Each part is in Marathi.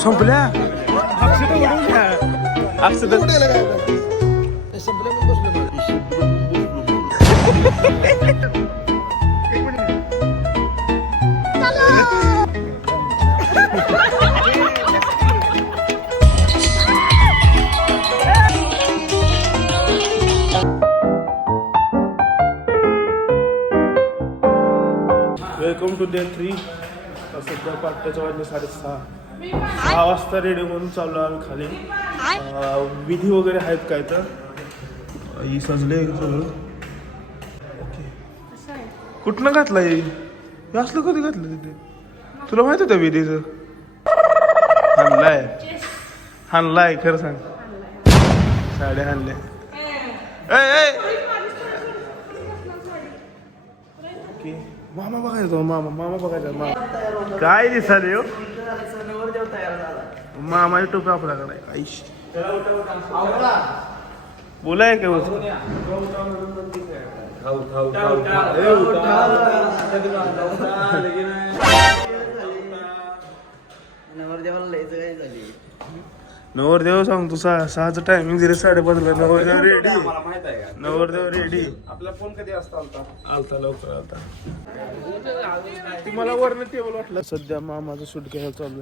संपल्या वेलकम टू डे 3. सध्या पाठच्या वाजले 6:30 वाजता रेडी म्हणून चाललो आम्ही खाली. विधी वगैरे आहेत काय तर ही सजले सगळं. ओके कुठनं घातलं हे असलं कधी घातलं तिथे तुला माहित होतं विधीचं? हाणलाय खरं सांग. साड्या हाणल्या. ओके मामा बघायचा मामा बघायचा मामा काय दिसाले हो. मामा टोपी आपल्याकडे आईश बोलाय काय वस्तू नवरदेव सांग तू 6चं टायमिंग दिले 5:30ला. नवरदेव रेडी. आपला फोन कधी असता आलता लवकर आलता. ती मला वरनं टेबल वाटलं. सध्या मामाचं शूट घ्यायला चालू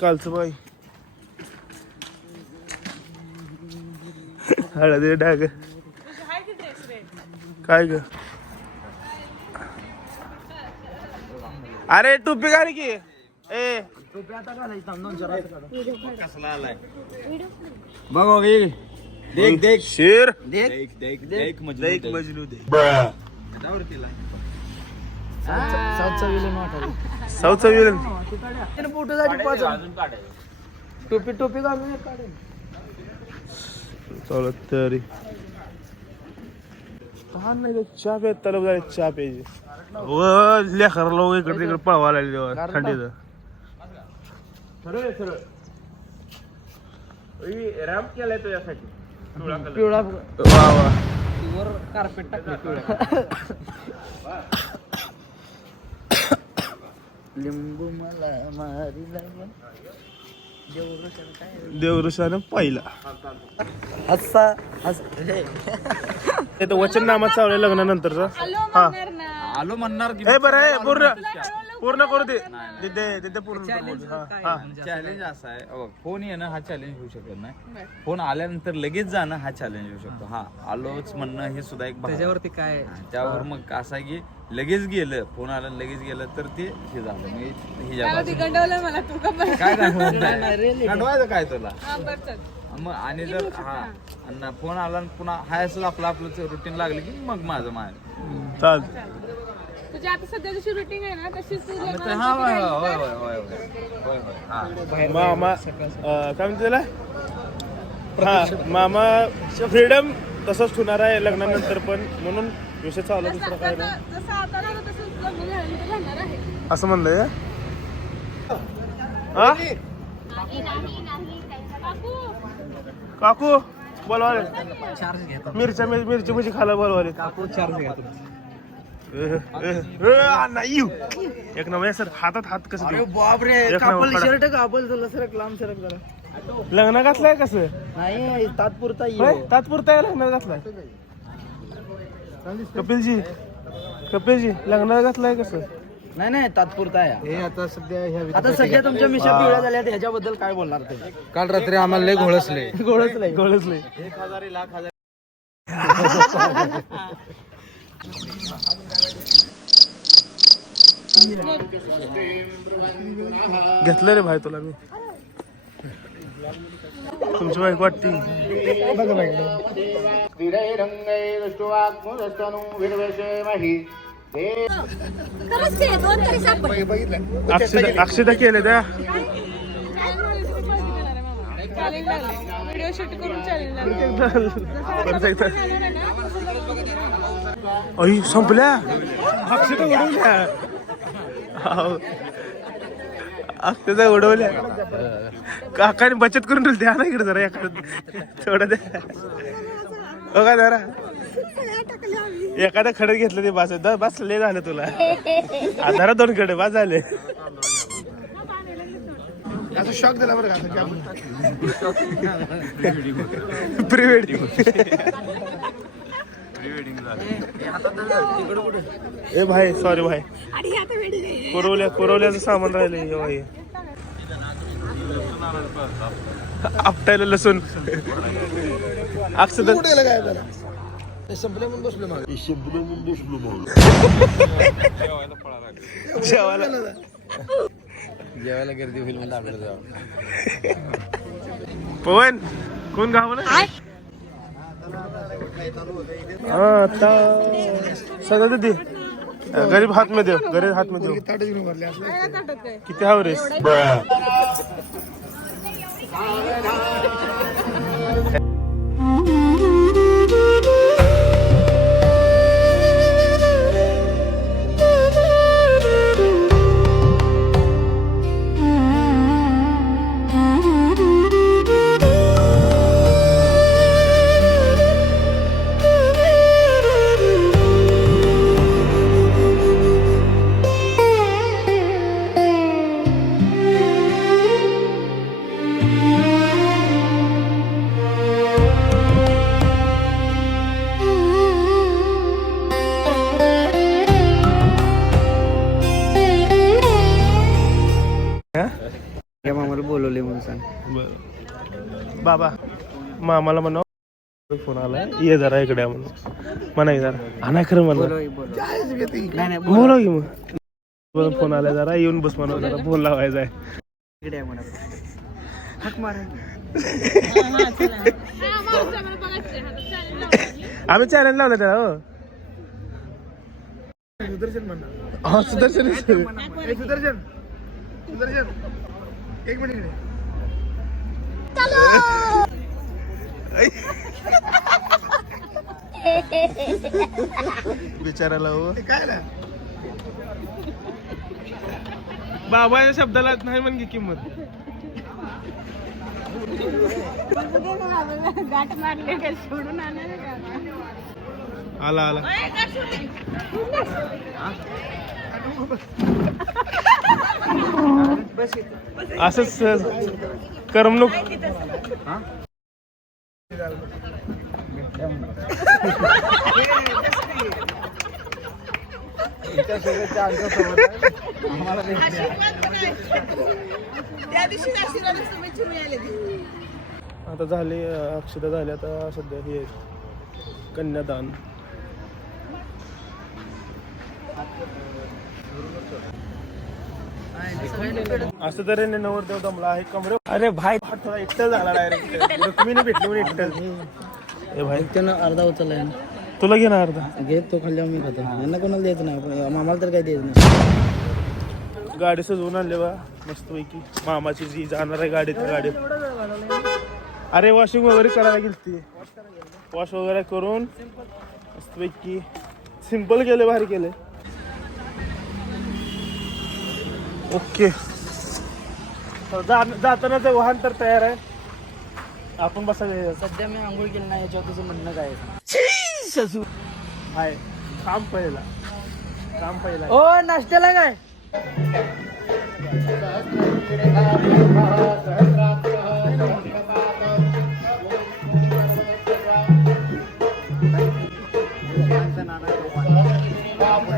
कालचं बाई हळदे डाग काय ग. अरे टोपी घाल की. ए बघ देख देख शेर देख देख देख मजनू दे. साऊथचा विलन टोपी टोपी घालून चालत तरी नाही चहा प्यायला तलब झाले. चहा प्यायची व लेखर लोक इकडे तिकडे पळवा लागले थंडीचं. रॅम्प केलाय तुझ्यासाठी पिवळा वा वा. वर कार्पेट टाकलं पिवळा. लिंबू मला मारिला देवऋषानं पहिला असा ते तर वचननामा चालू आहे लग्नानंतरचा. हा आलो म्हणणार की बरं आहे पूर्ण करू दे तिथे पूर्ण. चॅलेंज असा आहे फोन येणं हा चॅलेंज होऊ शकत नाही. फोन आल्यानंतर लगेच जाणं हा चॅलेंज होऊ शकतो. हा आलोच म्हणणं हे सुद्धा एक त्याच्यावरती काय त्यावर मग असं आहे की लगेच गेलं फोन आला लगेच गेलं तर ते हे झालं काय काय तुला मग. आणि जर हा फोन आला पुन्हा हाय असं आपलं रुटीन लागलं की मग माझं चाल. तुझी आता सध्याची रुटीन आहे ना तशीच मामा काय म्हणते त्याला. हा मामा फ्रीडम तसंच होणार आहे लग्नानंतर पण म्हणून विषय चालू दुसरं काय नाही. जसं आता ना तसंच लग्न झाल्यानंतर घालणार आहे असं म्हणलंय हा. काकू बोलवाले चार्ज घेतो. मिरची भजी खायला बोलवाले. काकू चार्ज घेतो. नाही एक नंबर सर हातात हात कसं देऊ? बापरे एक कापल नंबर शर्ट कापल झालं सरक लांब सरक जरा. लग्न घातलंय कसं नाही तात्पुरता तात्पुरता आहे लग्न घातलाय. कपिलजी लग्न घातलंय कसं? नाही नाही तात्पुरता आहे हे. आता सध्या तुमच्या मिशा पिवळ्या झाल्या ह्याच्याबद्दल काय बोलणार ते? काल रात्री आम्हाला लय घोळसले. गोळसले 1,000 लाख हजार घेतलं रे भाई तुला मी. तुमची बाईक वाटती अक्षदा केले त्या. व्हिडिओ शूट करून संपल्या अक्षता उडवल्या. अक्षता उडवल्या. काकाने बचत करून द्या ना इकडे जरा थोडं द्या बघा जरा. एखादा खडे घेतलं ते बस बस लय झालं तुला. जरा 2 खडे बस झाले. आता शॉक दिला बरं का प्री वेडिंग ए भाई सॉरी भाई कोरवल्याचं सामान राहिले भाई आपटायला लसूण अक्षर संपले म्हणून बसलो मग जेवायला गर्दी होईल म्हणजे आपल्याला जावं. पवन कोण गावलं आता सगळं दे गरीब हात में देव गरीब हात में देव किती हाव रेस मामाला बोलवले म्हणून सांग. बरं बाबा मामाला म्हणा फोन आलाय ये जरा इकडे या म्हणून म्हणा जरा नाही खरं म्हणा नाही बोला की मग फोन आलाय जरा येऊन बस म्हणा जरा फोन लावायचा आहे इकडे आहे म्हणा. हाक मारा. आम्ही चॅलेंज लावलं त्याला हो सुदर्शन म्हणा हा सुदर्शन सुदर्शन सुदर्शन एक मिनिट बिचाराला हो काय बाबा या शब्दाला नाही म्हण की किंमत गाठ मारले का सोडून आणणार का आला आला असंच करमणूक आता झाले अक्षता झाले आता सध्या हे कन्यादान असं तरी नवरदेव दमला आहे कमरे अरे भाई थोडा एकटं झाला डायरेक्ट रुक्मिणी भेटली म्हणून एकटं ए भाई त्यानं अर्धा उचललाय ना. तुला घे ना अर्धा घेत तो खाल्ल्यावर मी खातो. यांना कोणाला द्यायचं नाही मामाला तर काय द्यायचं नाही. गाडी सजवून आणले बा मस्तपैकी मामाची जी जाणार आहे गाडीत अरे वॉशिंग वगैरे करायला गेली ती वॉश वगैरे करून मस्तपैकी सिंपल केले भारी केले ओके जातानाचं वाहन तर तयार आहे आपण बसायला सध्या मी आंघोळ केली नाही याच्यावर तुझं म्हणणं काय आहे काम पहिला ओ नाश्त्याला काय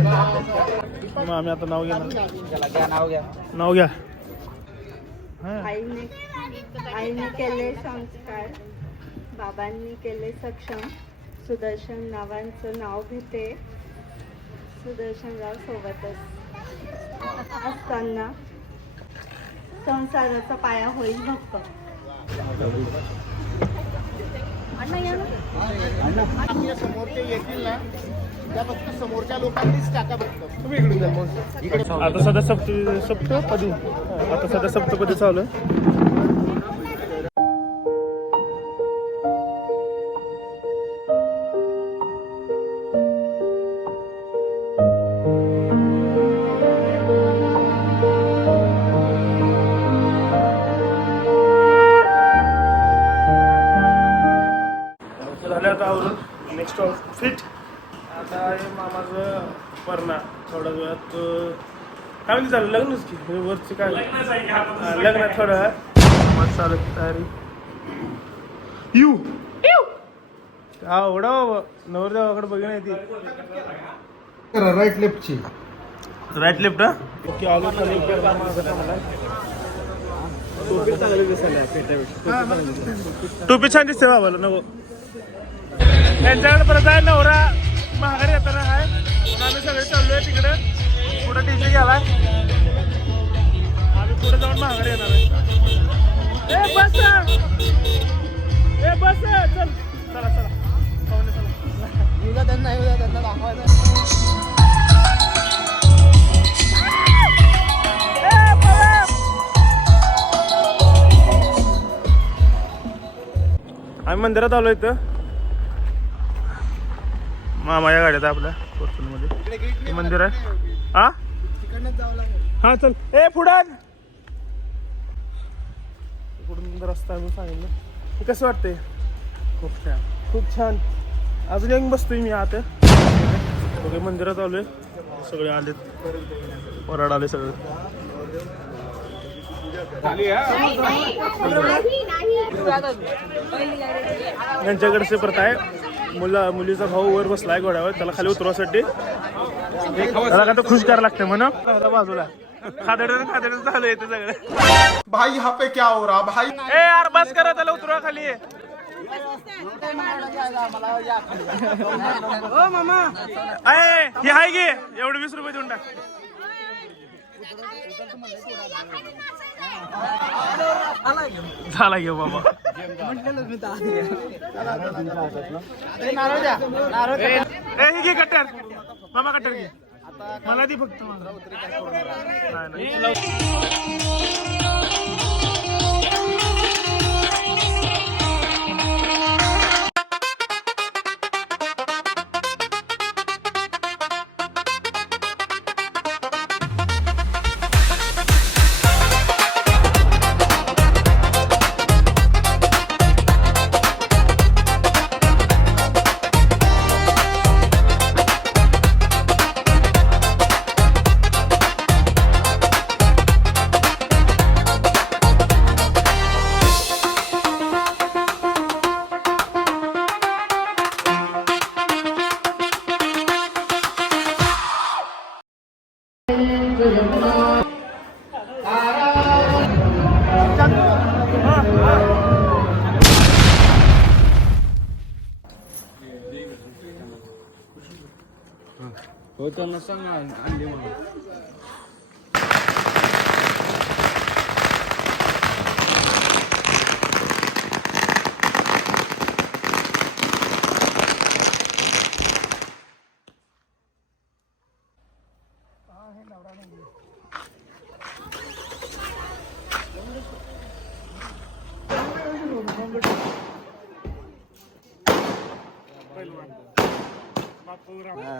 मग आम्ही आता नाव घेणार नाव घ्या आईने केले संस्कार बाबांनी केले सक्षम सुदर्शन नावांचं नाव घेते सुदर्शनराव सोबतच असताना संसाराचा पाया होईल भक्त समोरचे येतील ना त्या फक्त समोरच्या लोकांनीच टाका बघतो आता सध्या सप्तपदी आता सध्या सप्तपदी चालू आहे नेक्स्ट फिट आता आहे मामाचं परणा थोड्या वेळात काय म्हणजे झालं लग्नच की म्हणजे वरचे काय लग्नात थोडं मस्त चालत तयारी यू हा एवढा नवरदेवाकडे बघून येते राईट लेफ्टची राईट लेफ्ट ओके आलो खाली टोपी छान दिसते बाबाला नको त्यांच्याकडे परत आहे नवरा महागारी येताना आहे आम्ही सगळे चाललोय तिकडे पुढे टीसी गेलाय आम्ही पुढे जाऊन महागारी येणार आहे ए बस चल चला चला पाहुणे चला येऊ त्यांना दाखवायचं आम्ही मंदिरात आलो इथं मामाच्या गाड्यात आपल्या मध्ये मंदिर आहे हा हा चल ए पुढं इकडून रस्ता मी सांगितलं कसं वाटतंय खूप छान अजून एक बसतोय मी आता ओके मंदिरात आलोय सगळे आलेत वराड आले सगळे यांच्याकडचे प्रथा आहे मुलीचा भाऊ वर बसलाय घोड्यावर त्याला खाली उतरवासाठी त्याला का तर खुश करायला लागतं म्हणा बाजूला खादड झालं येते सगळं भाई यहाँ पे क्या हो रहा भाई ए यार बस करा त्याला उतरवा खाली हे आहे गे एवढे 20 रुपये देऊन टाक झाला गे बाबा हे घे कट्टर मामा कट्टर घे मला ती फक्त होतं ना सांग आणली म्हणून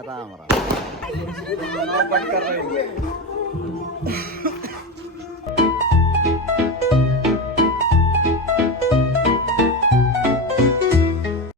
राम राम